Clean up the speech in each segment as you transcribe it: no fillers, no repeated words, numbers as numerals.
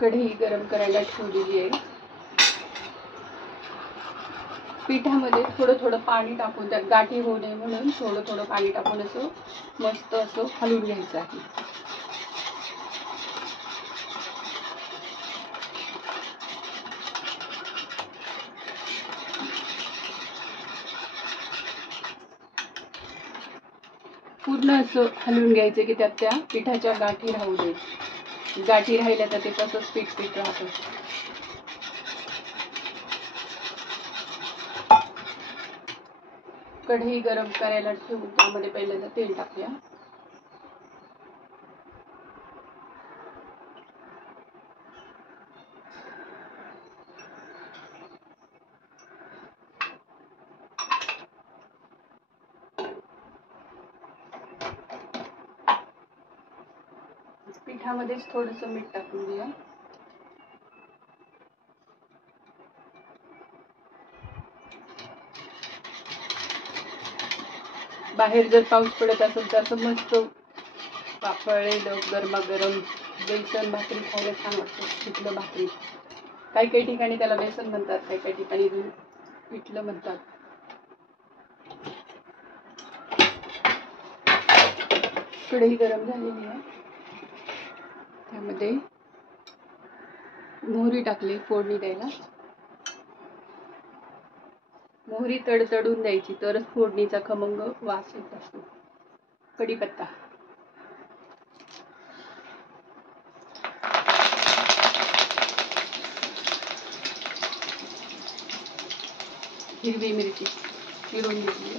कढई गरम करायला ठेवलेली आहे. पिठामध्ये थोडं थोडं पाणी टाकून, त्यात गाठी होऊ नये म्हणून थोडं थोडं पाणी टाकून असं मस्त असं हलवून घ्यायचं आहे. पूर्ण असं हलवून घ्यायचं की त्यात त्या पिठाच्या गाठी राहू दे. गाठी राहिल्या तर ते तसंच पीठ पीठ राहतं. कढई गरम करायला ठेवून त्यामध्ये पहिल्यांदा तेल टाकूया. पिठामध्येच थोडंसं मीठ टाकून घेऊया. बाहेर जर पाऊस पडत असेल तर असं मस्त वाफळलेलं गरमागरम बेसन भाकरी खायला छान वाटतं. पिठलं भाकरी, काही काही ठिकाणी त्याला बेसन म्हणतात, काही काही ठिकाणी पिठलं म्हणतात. कढई गरम झालेली आहे. त्यामध्ये मोहरी टाकली फोडणी द्यायला. मोहरी तडतडून द्यायची, तरच फोडणीचा खमंग वास येत असतो. कढीपत्ता, हिरवी मिरची चिरून घेतली,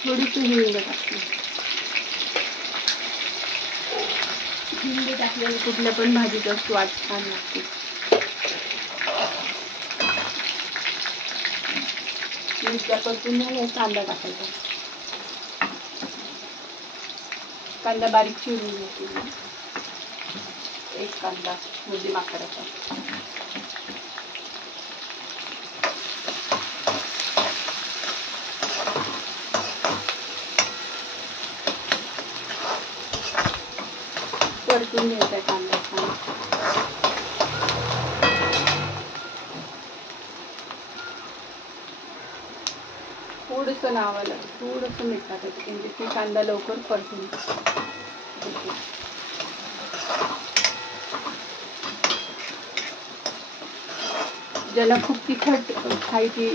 थोडीशी हिंग टाकली. हिंग टाकल्याने कुठल्या पण भाजीचा स्वाद छान लागतो. मिरच्या परतून कांदा टाकायचा. कांदा बारीक चिरून घ्यायचा. एक कांदा मध्यम आकाराचा. परतून घ्यायचा कांदा छान. थोडंसं नावाला थोडंसं मीठ टाकायचं म्हणजे ते कांदा लवकर परतून. ज्याला खूप तिखट खायची,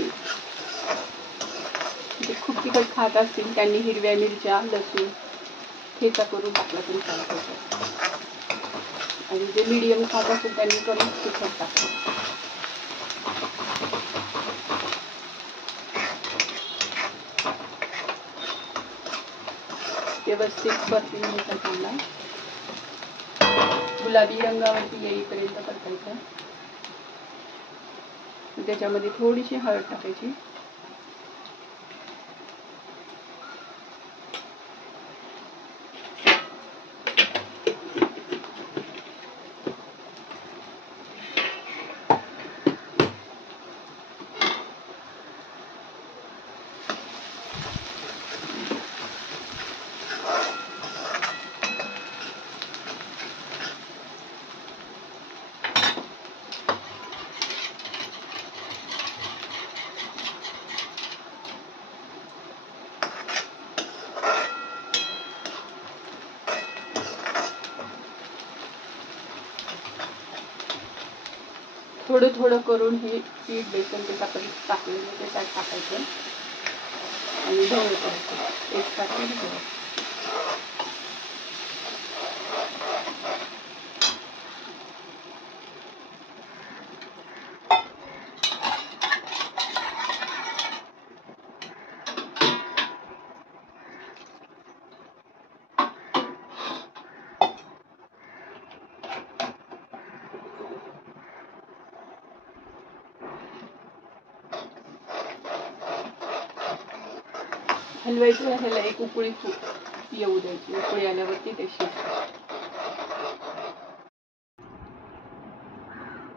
खूप तिखट खात असतील त्यांनी हिरव्या मिरच्या, लसूण ठेचा करून टाकला तरी चालतो. आणि जे मीडियम खात असेल त्यांनी करून तिखट टाकलं. व्यवस्थित परतून घ्यायचा कांदा. गुलाबी रंगावरती येईपर्यंत परतायचा. त्याच्यामध्ये थोडीशी हळद टाकायची. थोडं थोडं करून हे पीठ बेसन ते आपण टाकलेलं ते त्यात टाकायचं आणि ढवळून करायचं. एक टाकून हलवायचं. ह्याला एक उकळी येऊ द्यायची. उकळी आल्यावरती ते शिजतं.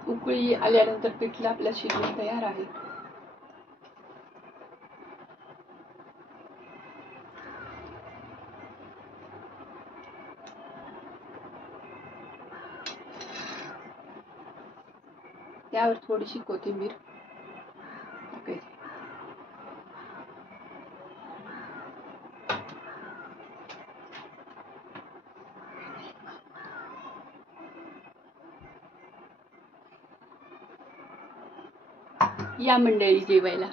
उकळी आल्यानंतर पिठलं आपलं शिजवून तयार आहे. त्यावर थोडीशी कोथिंबीर टाकायची. या मंडळी जेवायला.